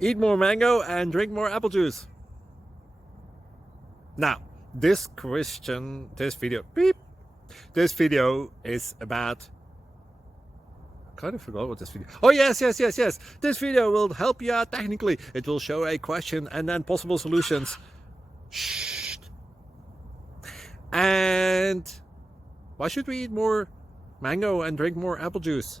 Eat more mango and drink more apple juice. Now, this video is about, I kind of forgot what this video. Oh, yes. This video will help you out technically. It will show a question and then possible solutions. Shh. And why should we eat more mango and drink more apple juice?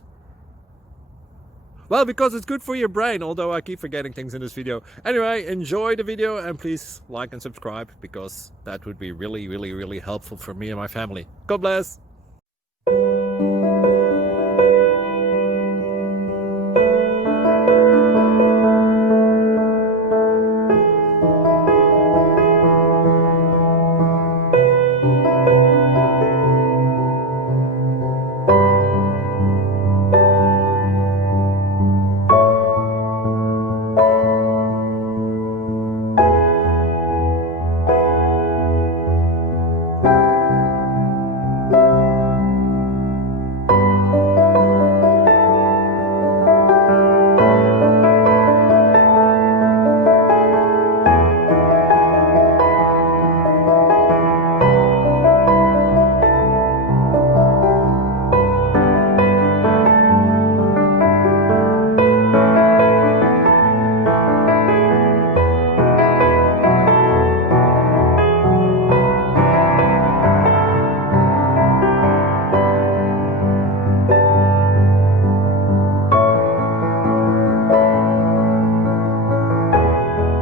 Well, because it's good for your brain, although I keep forgetting things in this video. Anyway, enjoy the video and please like and subscribe, because that would be really helpful for me and my family. God bless!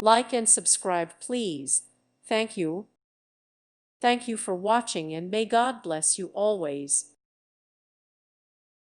Like and subscribe, please. Thank you. Thank you for watching, and may God bless you always.